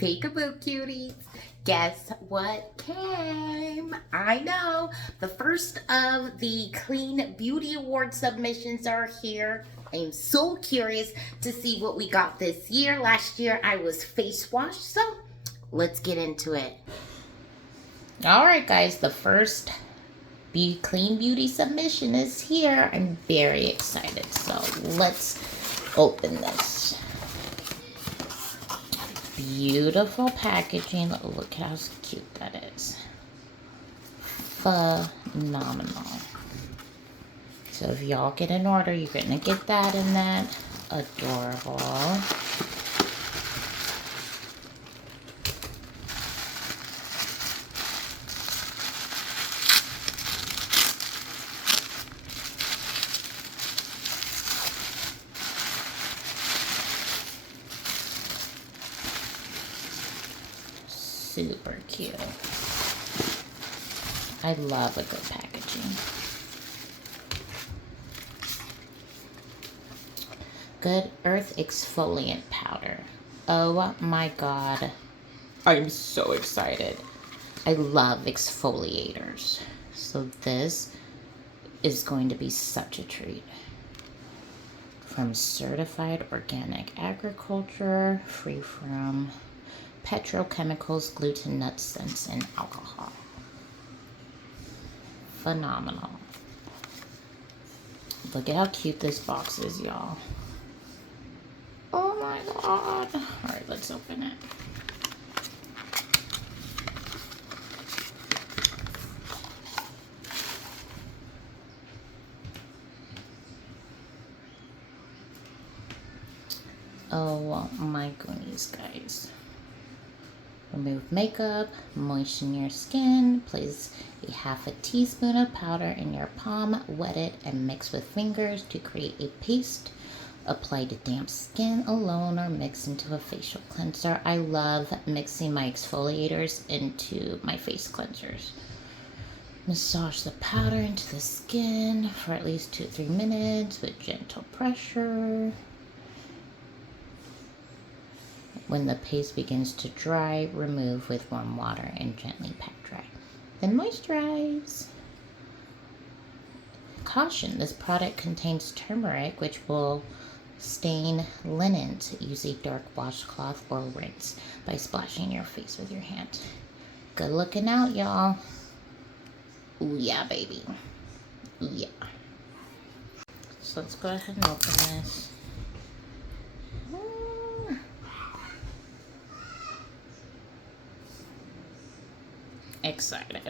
Peekaboo cuties, guess what came? I know, the first of the Clean Beauty Award submissions are here. I am so curious to see what we got this year. Last year I was face washed, so let's get into it. Alright guys, the first Clean Beauty submission is here. I'm very excited, so let's open this. Beautiful packaging. Look how cute that is. Phenomenal. So if y'all get an order, you're gonna get that in that. Adorable. Super cute. I love a good packaging. Good Earth Exfoliant Powder. Oh my god. I'm so excited. I love exfoliators. So this is going to be such a treat. From certified organic agriculture, free from petrochemicals, gluten, nuts, scents, and alcohol. Phenomenal. Look at how cute this box is, y'all. Oh my god. Alright, let's open it. Oh my goodness, guys. Remove makeup, moisten your skin, place a half a teaspoon of powder in your palm, wet it and mix with fingers to create a paste. Apply to damp skin alone or mix into a facial cleanser. I love mixing my exfoliators into my face cleansers. Massage the powder into the skin for at least 2 to 3 minutes with gentle pressure. When the paste begins to dry, remove with warm water and gently pat dry. Then moisturize. Caution, this product contains turmeric, which will stain linen. Use a dark washcloth or rinse by splashing your face with your hand. Good looking out, y'all. Ooh yeah, baby. Ooh yeah. So let's go ahead and open this. Excited.